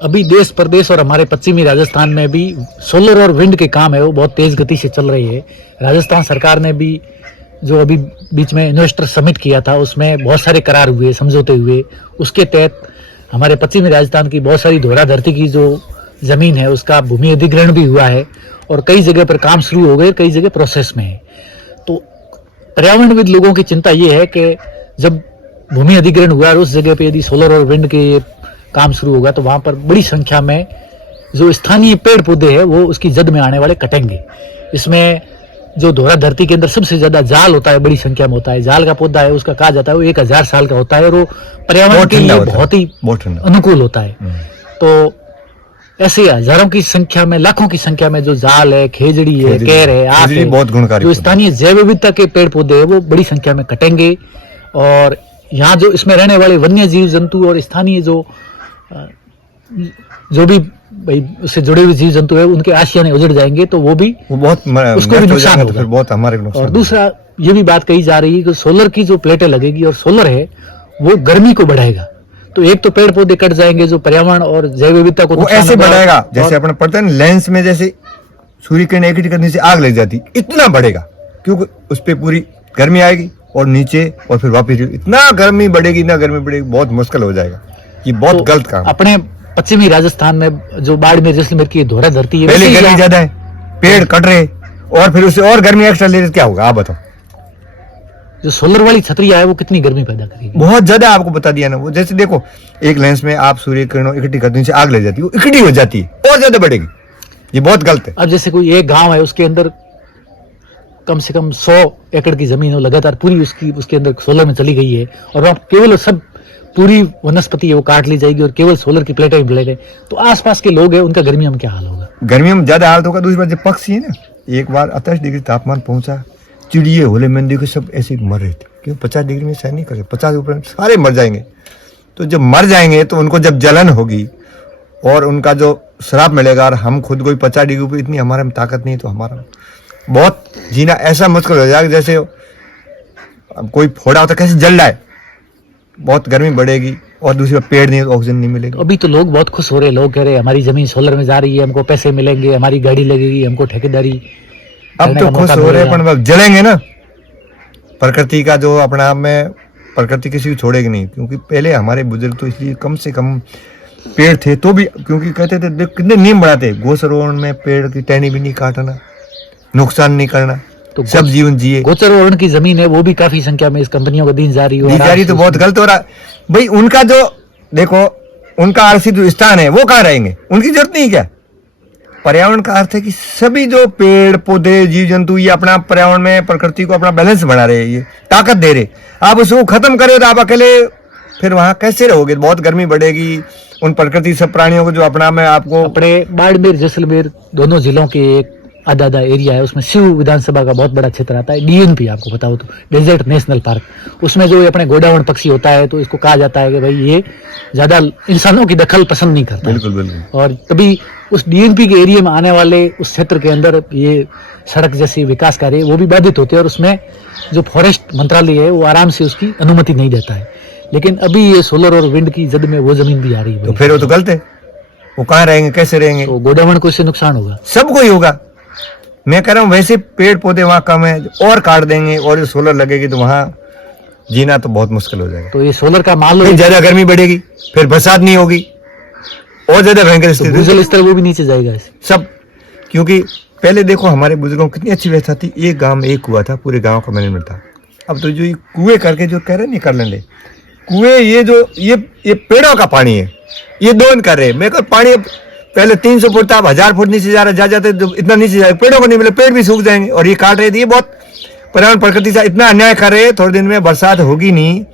अभी देश प्रदेश और हमारे पश्चिमी राजस्थान में भी सोलर और विंड के काम है वो बहुत तेज गति से चल रही है। राजस्थान सरकार ने भी जो अभी बीच में इन्वेस्टर समिट किया था उसमें बहुत सारे करार हुए, समझौते हुए। उसके तहत हमारे पश्चिमी राजस्थान की बहुत सारी धोरा धरती की जो जमीन है उसका भूमि अधिग्रहण भी हुआ है और कई जगह पर काम शुरू हो गए, कई जगह प्रोसेस में है। तो पर्यावरणविद लोगों की चिंता ये है कि जब भूमि अधिग्रहण हुआ और उस जगह पे यदि सोलर और विंड के काम शुरू होगा तो वहां पर बड़ी संख्या में जो स्थानीय पेड़ पौधे हैं वो उसकी जद में आने वाले कटेंगे। इसमें जो धोरा धरती के अंदर सबसे ज्यादा जाल होता है, बड़ी संख्या में होता है। जाल का पौधा है उसका कहा जाता है वो 1000 साल का होता है और वो पर्यावरण के लिए बहुत ही अनुकूल होता है। तो ऐसे हजारों की संख्या में, लाखों की संख्या में जो जाल है, खेजड़ी है, केर है, आक है, बहुत गुणकारी जो स्थानीय जैव विविधता के पेड़ पौधे है वो बड़ी संख्या में कटेंगे। और यहाँ जो इसमें रहने वाले वन्य जीव जंतु और स्थानीय जो भी भाई उससे जुड़े हुए जीव जंतु है उनके आशियाने उजड़ जाएंगे, तो वो बहुत उसको भी नुकसान होगा, बहुत हमारे नुकसान। और दूसरा ये भी बात कही जा रही है कि सोलर की जो प्लेटें लगेगी और सोलर है वो गर्मी को बढ़ाएगा। तो एक तो पेड़ पौधे कट जाएंगे जो पर्यावरण और जैव विविधता को ऐसे बढ़ाएगा जैसे अपने पढ़ते हैं लेंस में जैसे सूर्य किरण इकट्ठी करने से आग लग जाती, इतना बढ़ेगा क्योंकि उस पर पूरी गर्मी आएगी और नीचे और फिर वापस इतना गर्मी बढ़ेगी, बहुत मुश्किल हो जाएगा। ये बहुत गलत काम। अपने पश्चिमी राजस्थान में जो बाड़मेर जैसलमेर की धोरा धरती है पहले गर्मी ज्यादा है, पेड़ कट रहे और फिर उससे और गर्मी एक्स्ट्रा ले रहे, क्या होगा आप बताओ। जो सोलर वाली छतरियां है वो कितनी गर्मी पैदा करेगी, बहुत ज्यादा। आपको बता दिया ना, वो जैसे देखो एक लेंस में आप सूर्य किरणों इकट्ठी करने से आग लग जाती है, वो इकट्ठी हो जाती है और ज्यादा बढ़ेगी। ये बहुत गलत है। अब जैसे कोई एक गांव है उसके अंदर कम से कम 100 एकड़ की जमीन हो, लगातार पूरी उसके अंदर सोलर में चली गई है और वहां केवल सब पूरी वनस्पति है वो काट ली जाएगी और केवल सोलर की प्लेटें प्लेटें, तो आसपास के लोग हैं उनका गर्मियों में क्या हाल होगा। गर्मियों में ज्यादा हाल होगा। दूसरी बात, जो पक्षी है ना, एक बार 28 डिग्री तापमान पहुंचा, चिड़िए होले मंदी को सब ऐसे मर रहे थे, क्यों 50 डिग्री में सहन नहीं कर सकते, 50 ऊपर सारे मर जाएंगे। तो जब मर जाएंगे तो उनको जब जलन होगी और उनका जो श्राप मिलेगा, और हम खुद को 50 डिग्री ऊपर, इतनी हमारे में ताकत नहीं है, तो हमारा बहुत जीना ऐसा मुश्किल हो जाएगा जैसे कोई फोड़ा होता कैसे जल रहा है। बहुत गर्मी बढ़ेगी और दूसरी बात पेड़ नहीं, ऑक्सीजन नहीं मिलेगा। अभी तो लोग बहुत खुश हो रहे हैं, लोग कह रहे हैं हमारी जमीन सोलर में जा रही है, हमको पैसे मिलेंगे, हमारी गाड़ी लगेगी, हमको ठेकेदारी। अब तो खुश हो रहे हैं पर जलेंगे ना। प्रकृति का जो अपना आप में, प्रकृति किसी को छोड़ेगी नहीं, क्योंकि पहले हमारे बुजुर्ग तो इसलिए कम से कम पेड़ थे तो भी, क्योंकि कहते थे कितने नियम बनाते, गोचरोवन में पेड़ की टहनी भी नहीं काटना, नुकसान नहीं करना, तो सब जीवन जिए। गोचरोवन की जमीन है वो भी काफी संख्या में इस कंपनियों को दी जा रही है, तो बहुत गलत हो रहा भाई। उनका जो देखो उनका आर्थिक जो स्थान है वो कहाँ रहेंगे, उनकी जरूरत नहीं क्या। पर्यावरण का अर्थ है कि सभी जो पेड़ पौधे जीव जंतु ये अपना पर्यावरण में प्रकृति को अपना बैलेंस बना रहे, ये ताकत दे रहे। आप उसको खत्म करे तो आप अकेले फिर वहां कैसे रहोगे, बहुत गर्मी बढ़ेगी। उन प्रकृति सब प्राणियों को जो अपना में आपको अपने बाड़मेर जैसलमेर दोनों जिलों के एक आधा एरिया है, उसमें शिव विधानसभा का बहुत बड़ा क्षेत्र आता है। डीएनपी आपको बताओ तो डेजर्ट नेशनल पार्क, उसमें जो अपने गोडावण पक्षी होता है तो इसको कहा जाता है कि भाई ये ज्यादा इंसानों की दखल पसंद नहीं करता। बिल्कुल बिल्कुल। और तभी उस डीएनपी के एरिया में आने वाले उस क्षेत्र के अंदर ये सड़क जैसी विकास कार्य वो भी बाधित होते हैं और उसमें जो फॉरेस्ट मंत्रालय है वो आराम से उसकी अनुमति नहीं देता है। लेकिन अभी ये सोलर और विंड की जद में वो जमीन भी आ रही है, तो फिर वो तो गलत है। वो कहाँ रहेंगे, कैसे रहेंगे। तो गोडावण को इससे नुकसान होगा, सबको ही होगा। मैं कह रहा हूँ वैसे पेड़ पौधे वहां कम है और काट देंगे और सोलर लगेगी तो वहां जीना तो बहुत मुश्किल हो जाएगा। तो ये सोलर का मान लो ज्यादा गर्मी बढ़ेगी, फिर बरसात नहीं होगी और ज्यादा भयंकर स्थिति, भूजल स्तर वो भी नीचे जाएगा सब। क्योंकि पहले देखो हमारे बुजुर्गों की कितनी अच्छी व्यवस्था थी, एक गांव में एक कुआं था, पूरे गांव का मैनेजमेंट था। अब तो जो ये कुएं करके जो कह रहे नहीं कर लेंगे कुएं, ये जो ये पेड़ों का पानी है, ये दोन कर रहे। मेरे को पानी पहले 300 फुट था, अब 1000 फुट नीचे जा रहा, जाते इतना नीचे जाए, पेड़ों को नहीं मिले, पेड़ भी सूख जाएंगे और ये काट रहे थे। ये बहुत पर्यावरण प्रकृति से इतना अन्याय कर रहे हैं। थोड़े दिन में बरसात होगी नहीं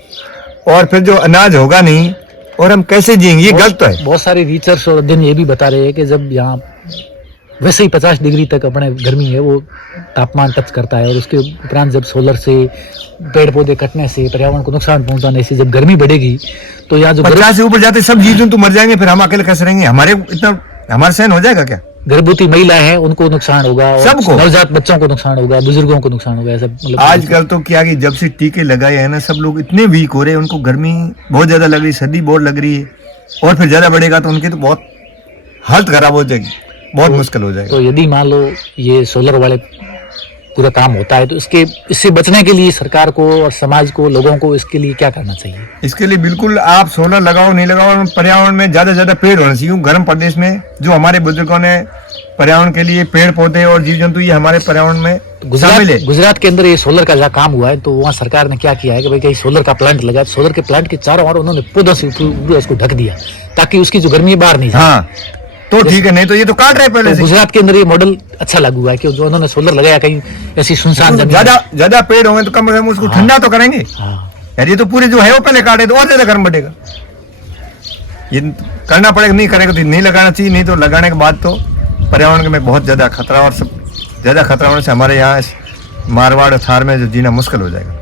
और फिर जो अनाज होगा नहीं और हम कैसे जिएंगे, ये गलत है। बहुत सारे रिसर्च और अध्ययन ये भी बता रहे हैं कि जब यहाँ वैसे ही 50 डिग्री तक अपने गर्मी है वो तापमान टच करता है और उसके उपरांत जब सोलर से पेड़ पौधे कटने से पर्यावरण को नुकसान पहुंचाने से जब गर्मी बढ़ेगी तो यहाँ जो 50 से ऊपर जाते सब जीव जंतु मर जाएंगे, फिर हम अकेले कैसे रहेंगे। हमारे सहन हो जाएगा क्या। गर्भवती महिला है उनको नुकसान होगा, सबको, नवजात बच्चों को नुकसान होगा, बुजुर्गों को नुकसान होगा। ऐसा मतलब आजकल तो क्या कि जब से टीके लगाए हैं ना, सब लोग इतने वीक हो रहे हैं, उनको गर्मी बहुत ज्यादा लग रही है, सर्दी बहुत लग रही है और फिर ज्यादा बढ़ेगा तो उनकी तो बहुत हालत खराब हो जाएगी, बहुत मुश्किल हो जाएगा। तो यदि मान लो ये सोलर वाले पूरा काम होता है तो इससे बचने के लिए सरकार को और समाज को, लोगों को इसके लिए क्या करना चाहिए? इसके लिए बिल्कुल आप सोलर लगाओ नहीं लगाओ, पर्यावरण में ज्यादा से ज्यादा पेड़ होना चाहिए। गर्म प्रदेश में जो हमारे बुजुर्गों ने पर्यावरण के लिए पेड़ पौधे और जीव जंतु ये हमारे पर्यावरण में शामिल है। गुजरात के अंदर ये सोलर का जहाँ काम हुआ है तो वहाँ सरकार ने क्या किया है कि भाई कहीं सोलर का प्लांट लगा, सोलर के प्लांट के चारों ओर उन्होंने पौधों से पूरा इसको ढक दिया ताकि उसकी जो गर्मी बाहर नहीं जाए। हाँ तो ठीक है, नहीं तो ये तो काट रहे पहले तो से। गुजरात के अंदर ये मॉडल अच्छा लागू हुआ है कि जो उन्होंने सोलर लगाया कहीं ऐसी सुनसान जमीन। ज्यादा पेड़ होंगे तो कम से कम उसको ठंडा तो करेंगे। यार ये तो पूरे जो है वो पहले काटे तो और ज्यादा गर्म बढ़ेगा। ये करना पड़ेगा, नहीं करेगा तो नहीं लगाना चाहिए। नहीं तो लगाने के बाद तो पर्यावरण में बहुत ज्यादा खतरा, और सब ज्यादा खतरा होने से हमारे यहाँ मारवाड़ और थार में जो जीना मुश्किल हो जाएगा।